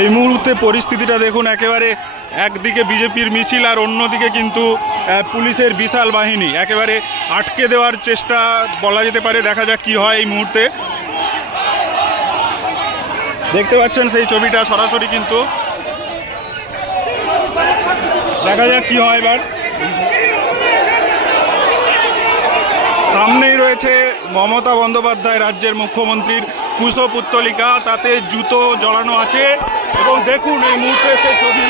এই মুহূর্তে পরিস্থিতিটা দেখুন, একেবারে একদিকে বিজেপির মিছিল আর অন্যদিকে কিন্তু পুলিশের বিশাল বাহিনী একেবারে আটকে দেওয়ার চেষ্টা বলা যেতে পারে। দেখা যাক কি হয় এই মুহূর্তে। দেখতে পাচ্ছেন সেই ছবিটা সরাসরি, কিন্তু দেখা যাক কি হয় এবার। সামনেই রয়েছে মমতা বন্দ্যোপাধ্যায় রাজ্যের মুখ্যমন্ত্রীর কুশপুত্তলিকা, তাতে জুতো জড়ানো আছে এবং দেখুন এই মুহূর্তে সেই ছবি।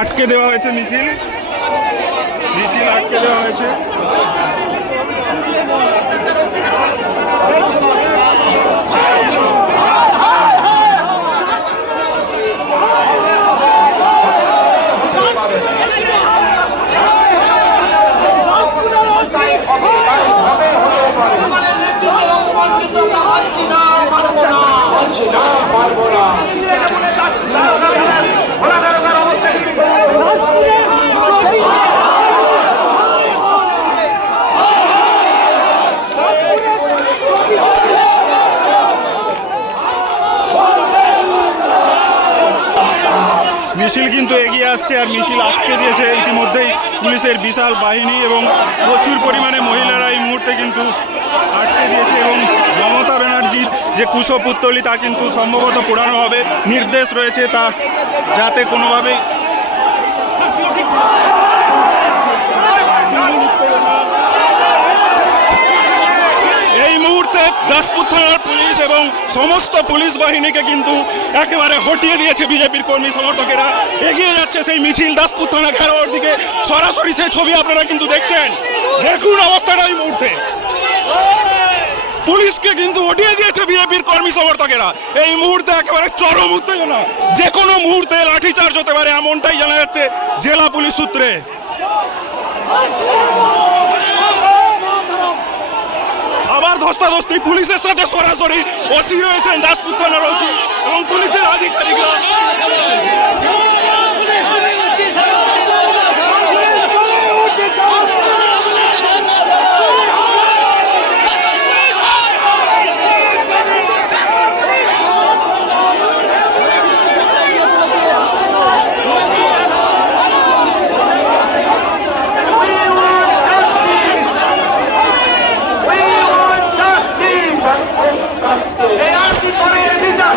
আটকে দেওয়া হয়েছে মিছিল আটকে দেওয়া হয়েছে। মিছিল কিন্তু এগিয়ে আসছে আর মিছিল আটকে দিয়েছে ইতিমধ্যেই পুলিশের বিশাল বাহিনী এবং প্রচুর পরিমাণে মহিলারা এই মুহূর্তে কিন্তু আটকে দিয়েছে। এবং মমতা ব্যানার্জির যে কুশপুত্তলি তা কিন্তু সম্ভবত পোড়ানো হবে, নির্দেশ রয়েছে তা যাতে কোনোভাবে এই মুহূর্তে দাসপুর থানার পুলিশ এবং সমস্ত পুলিশ বাহিনীকে কিন্তু একেবারে হটিয়ে দিয়েছে বিজেপির কর্মী সমর্থকেরা। এগিয়ে যাচ্ছে সেই মিছিল দাসপুর থানা ঘেরাওর দিকে। সরাসরি সেই ছবি আপনারা কিন্তু দেখছেন। দেখুন অবস্থাটা এই মুহূর্তে, পুলিশকে কিন্তু হটিয়ে দিয়েছে বিজেপির কর্মী সমর্থকেরা। এই মুহূর্তে একেবারে চরম উত্তেজনা, যে কোনো মুহূর্তে লাঠিচার্জ হতে পারে এমনটাই জানা যাচ্ছে জেলা পুলিশ সূত্রে। আবার ধস্তাধস্তি পুলিশের সাথে সরাসরি ওসি রয়েছেন, দাসপুর থানার ওসি এবং পুলিশের আধিকারিকরা। এই আরজি করে বিচার